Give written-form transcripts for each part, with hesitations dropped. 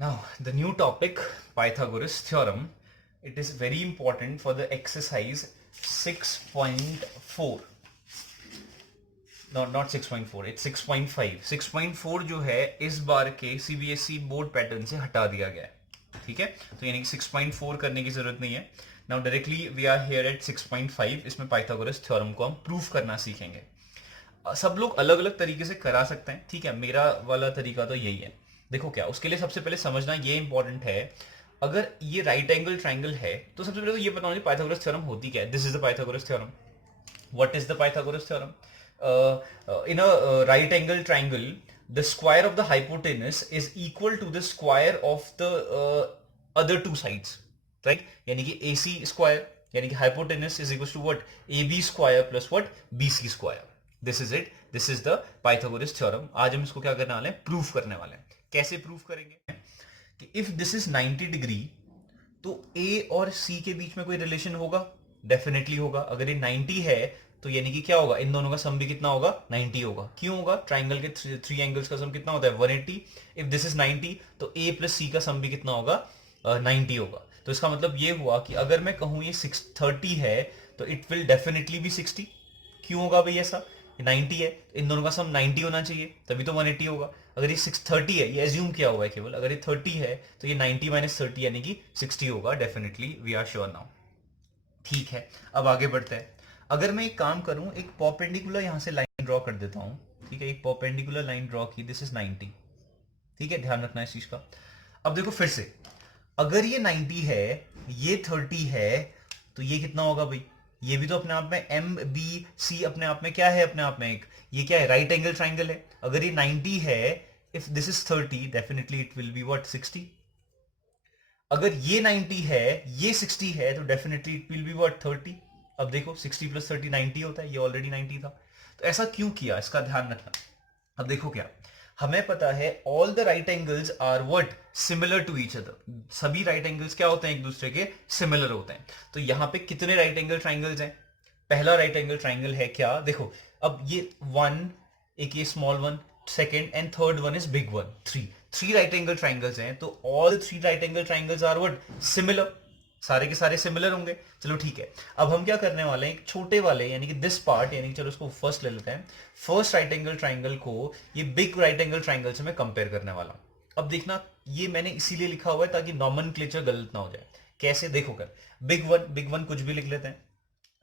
Now, the new topic, Pythagoras theorem. It is very important for the exercise 6.4. Not 6.4, it's 6.5. 6.4 जो है इस बार के CBSE board pattern से हटा दिया गया है, ठीक है। तो यानी कि 6.4 करने की जरूरत नहीं है। Now directly we are here at 6.5। इसमें पाइथागोरस थ्योरम को हम प्रूफ करना सीखेंगे। सब लोग अलग अलग तरीके से करा सकते हैं, ठीक है। मेरा वाला तरीका तो यही है। देखो क्या, उसके लिए सबसे पहले समझना ये इंपॉर्टेंट है, अगर ये राइट एंगल ट्राइंगल है तो सबसे पहले तो ये बताओ पाइथागोरस थ्योरम होती क्या है। This is the Pythagoras theorem. What is the Pythagoras theorem? In a right angle triangle, the square of the hypotenuse is equal to the square of the other two sides, right? यानी कि AC square यानी कि hypotenuse is equal to what? AB square plus what? BC square. This is it. This is the Pythagoras theorem. आज हम इसको क्या करने वाले हैं? प्रूफ करने वाले हैं। कैसे प्रूफ करेंगे कि if this is 90 डिग्री तो A और C के बीच में कोई रिलेशन होगा? डेफिनेटली होगा। अगर ये 90 है तो यानी कि क्या होगा, इन दोनों का सम भी कितना होगा? 90 होगा। क्यों होगा? ट्राइंगल के थ्री एंगल्स का सम कितना होता है? 180। इफ दिस इज 90 तो A प्लस C का सम भी कितना होगा? 90 होगा। तो इसका मतलब ये हुआ कि अगर मैं कहूं ये 630 है तो इट विल डेफिनेटली भी 60। क्यों होगा भाई ऐसा? 90 है, इन दोनों का सम 90 होना चाहिए, तभी तो 180 होगा। अगर ये 630 है, ये एज्यूम किया हुआ है केवल, अगर ये 30 है तो ये 90 माइनस 30 यानी कि 60 होगा। Definitely we are sure now. ठीक है, अब आगे बढ़ते हैं। अगर मैं एक काम करूं, एक परपेंडिकुलर यहां से लाइन ड्रॉ कर देता हूं, ठीक है। एक परपेंडिकुलर लाइन ड्रॉ की, दिस इज 90, ठीक है। ध्यान रखना इस चीज का। अब देखो फिर से, अगर ये 90 है, ये 30 है, तो ये कितना होगा भाई? ये भी तो अपने आप में एम बी सी अपने आप में क्या है? अपने आप में एक ये क्या है? राइट एंगल ट्राइंगल है। अगर ये 90 है, if this is 30, definitely it will be what? 60। अगर ये 90 है, ये 60 है, तो definitely it will be what? 30। अब देखो 60 प्लस 30 90 होता है, ये ऑलरेडी 90 था। तो ऐसा क्यों किया, इसका ध्यान रखना। अब देखो क्या, हमें पता है all the right angles are what? Similar to each other. सभी राइट एंगल्स क्या होते हैं? एक दूसरे के सिमिलर होते हैं। तो यहां पे कितने राइट एंगल ट्राइंगल्स हैं? पहला राइट एंगल ट्राइंगल है क्या? देखो, अब ये वन, एक ये small one, second and third one is big one, three right angle triangles हैं। तो all three right angle triangles are what? Similar. सारे के सारे सिमिलर होंगे। चलो ठीक है, अब हम क्या करने वाले हैं, एक छोटे वाले यानी कि दिस पार्ट, यानी कि चलो इसको फर्स्ट ले लेते हैं। फर्स्ट राइट एंगल ट्राइंगल को ये बिग राइट एंगल ट्राइंगल से मैं कंपेयर करने वाला हूं। अब देखना, ये मैंने इसीलिए लिखा हुआ है ताकि नॉमेनक्लेचर गलत ना हो जाए। कैसे? देखो कर, बिग वन कुछ भी लिख लेते हैं,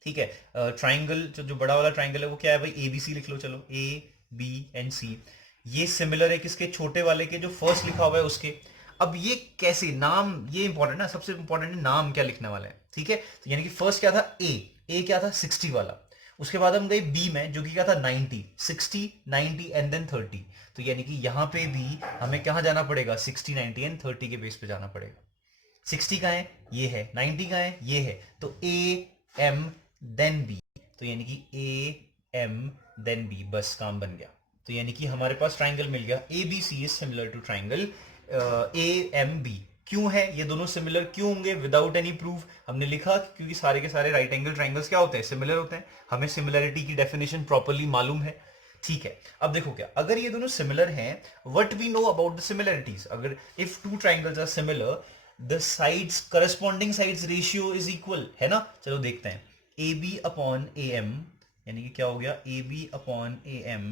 ठीक है। ट्राइंगल जो बड़ा वाला ट्राइंगल है वो क्या है भाई? ए बी सी लिख लो। चलो ए बी एंड सी, ये सिमिलर है किसके? छोटे वाले के, जो फर्स्ट लिखा हुआ है उसके। अब ये कैसे? नाम ये इंपॉर्टेंट ना, सबसे इंपॉर्टेंट है नाम क्या लिखने वाला है, ठीक है। तो यानी कि फर्स्ट क्या था? ए क्या था? 60 वाला। उसके बाद हम गए बी में, जो कि क्या था? 90, 60, 90 एंड देन 30। तो यानी कि यहां पे भी हमें कहां जाना पड़ेगा? 60, 90 एंड 30 के बेस पे जाना पड़ेगा। 60 का है, ये है। 90 का है, ये है। तो ए एम देन बी, तो यानी कि ए एम देन बी, बस काम बन गया। तो यानी कि हमारे पास ट्राइंगल मिल गया। A B C is similar to triangle A M B. क्यों है ये दोनों सिमिलर? क्यों होंगे विदाउट एनी प्रूफ? हमने लिखा क्योंकि सारे के सारे राइट एंगल ट्राइंगल्स क्या होते हैं? सिमिलर होते हैं। हमें सिमिलरिटी की डेफिनेशन प्रॉपर्ली मालूम है, ठीक है। अब देखो क्या, अगर ये दोनों सिमिलर हैं, what we know about the similarities? अगर if two triangles are similar, the sides, corresponding sides ratio is equal, है ना। चलो देखते हैं। A B upon A M, यानी कि क्या हो गया? A B upon A M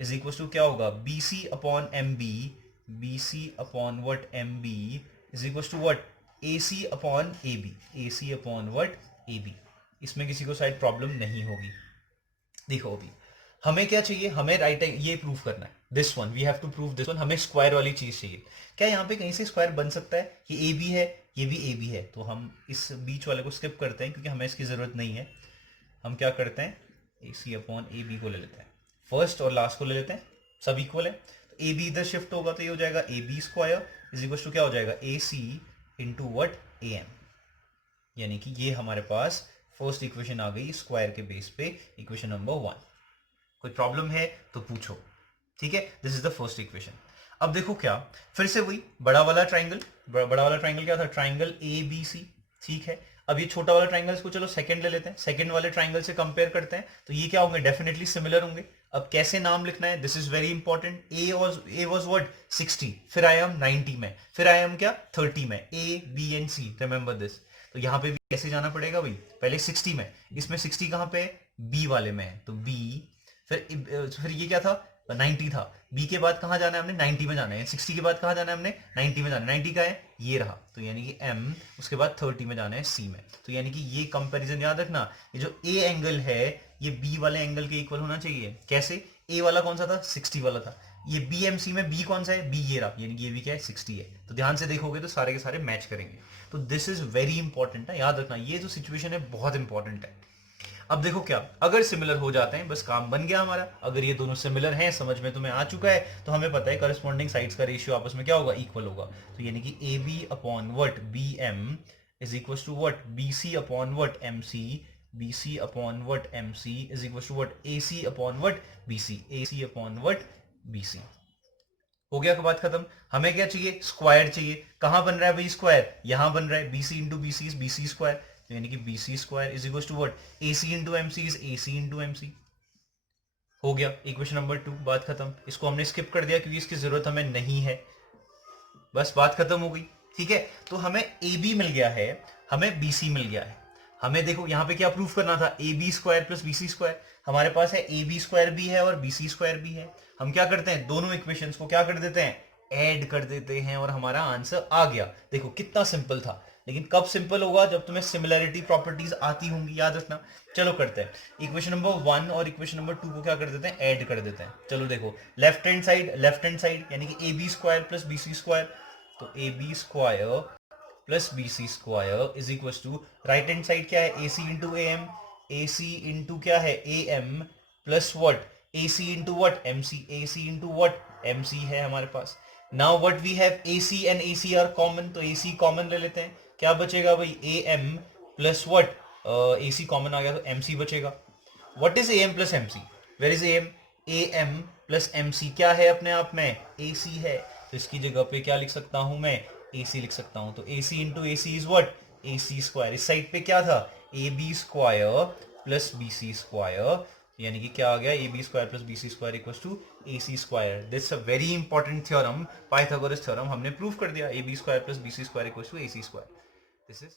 is equal to क्या होगा? B C upon M B, B C upon what? M B is equal to what? A C upon A B, A C upon what? A B. इसमें किसी को शायद problem नहीं होगी। देखो अभी हमें क्या चाहिए? हमें राइट ये प्रूफ करना है, this one we have to prove this one. हमें स्क्वायर वाली चीज चाहिए। क्या यहाँ पे कहीं से स्क्वायर बन सकता है? ये ए बी है, ये भी ए बी है, तो हम इस बीच वाले को स्किप करते हैं क्योंकि हमें इसकी जरूरत नहीं है। हम क्या करते हैं? ए सी अपॉन ए बी को ले लेते हैं, फर्स्ट और लास्ट को ले लेते हैं, सब इक्वल है। तो ए बी इधर शिफ्ट होगा तो ये हो जाएगा A B square is equal to क्या हो जाएगा? A C into what? A M. यानी कि ये हमारे पास फर्स्ट इक्वेशन आ गई स्क्वायर के बेस पे, इक्वेशन नंबर 1। कोई प्रॉब्लम है तो पूछो, ठीक है। This is the first equation. अब देखो क्या, फिर से वही बड़ा वाला ट्राइंगल। बड़ा वाला ट्राइंगल क्या था? ट्राइंगल ए बी सी, ठीक है। अब ये छोटा वाला ट्राइंगल को चलो सेकंड ले लेते हैं, सेकंड वाले ट्राइंगल से कंपेयर करते हैं। तो ये क्या होंगे? डेफिनेटली सिमिलर होंगे। अब कैसे नाम लिखना है, this is very important. A was what 60, फिर आई एम 90 में, फिर आई एम क्या 30 में, A B and C, remember this. तो यहाँ पे भी कैसे जाना पड़ेगा भाई, पहले 60 में, इसमें 60 कहाँ पे है, बी वाले में है, तो बी, फिर ये क्या था 90 था, बी के बाद कहाँ जाना है हमने 90 में जाना है, 60 के बाद कहाँ जाना है हमने 90 में जाना है, 90 का है ये रहा, तो यानी कि एम, उसके बाद 30 में जाना है सी में। तो यानी कि ये कंपैरिजन याद रखना, ये जो ए एंगल है ये बी वाले एंगल के इक्वल होना चाहिए। कैसे, ए वाला कौन सा था 60 वाला था, ये बी एम सी में बी कौन सा है, बी ये रहा, यानी कि ये भी क्या है 60 है। तो ध्यान से देखोगे तो सारे के सारे मैच करेंगे। तो दिस इज वेरी इंपॉर्टेंट है, याद रखना ये जो सिचुएशन है बहुत इंपॉर्टेंट है। अब देखो क्या, अगर सिमिलर हो जाते हैं बस काम बन गया हमारा। अगर ये दोनों सिमिलर हैं, समझ में तुम्हें आ चुका है, तो हमें पता है करस्पॉन्डिंग साइड्स का रेशियो आपस में क्या होगा, इक्वल होगा। तो यानी कि A B upon what B M is equal to what B C upon what M C, B C upon what M C is equal to what A C upon what B C, A C upon what B C. हो गया बात खत्म। हमें क्या चाहिए, square चाहिए। कहां बन रहा है भाई स्क्वायर, यहां बन रहा है, BC into BC is BC square, तो यानी कि BC square is equal to what, AC into MC is AC into MC. हो गया इक्वेशन नंबर 2, बात खत्म। इसको हमने स्किप कर दिया क्योंकि इसकी जरूरत हमें नहीं है, बस बात खत्म हो गई। ठीक है, तो हमें ए बी मिल गया है, हमें बी सी मिल गया है। हमें देखो यहाँ पे क्या प्रूफ करना था, A B square plus B C square. हमारे पास है ए बी स्क्वायर भी है और बी सी स्क्वायर भी है। हम क्या करते हैं, दोनों इक्वेशंस को क्या कर देते हैं, ऐड कर देते हैं और हमारा आंसर आ गया। देखो कितना सिंपल था, लेकिन कब सिंपल होगा, जब तुम्हें सिमिलरिटी प्रॉपर्टीज आती होंगी, याद रखना। चलो करते हैं, इक्वेशन नंबर 1 और इक्वेशन नंबर 2 को क्या कर देते हैं, ऐड कर देते हैं। चलो देखो, लेफ्ट हैंड साइड यानी कि A B square plus B C square, तो A B square plus B C square is equal to, right hand side क्या है, A C into A M, A C into क्या है A M, plus what A C into what M C, A C into what M C है हमारे पास। Now what we have A C and A C are common, तो A C common ले लेते हैं, क्या बचेगा भाई A M plus what, A C common आ गया तो एम सी बचेगा। What is A M plus M C, where is A M, A M plus M C क्या है अपने आप में, ए सी है, तो इसकी जगह पे क्या लिख सकता हूं मैं, ए सी लिख सकता हूं। तो A C into A C is what, A C square. इस साइड पे क्या था, A B square plus B C square, यानी कि क्या आ गया, A B square plus B C square equal to A C square. This a very important theorem, Pythagoras theorem हमने प्रूव कर दिया, A B square plus B C square equal to A C square. This is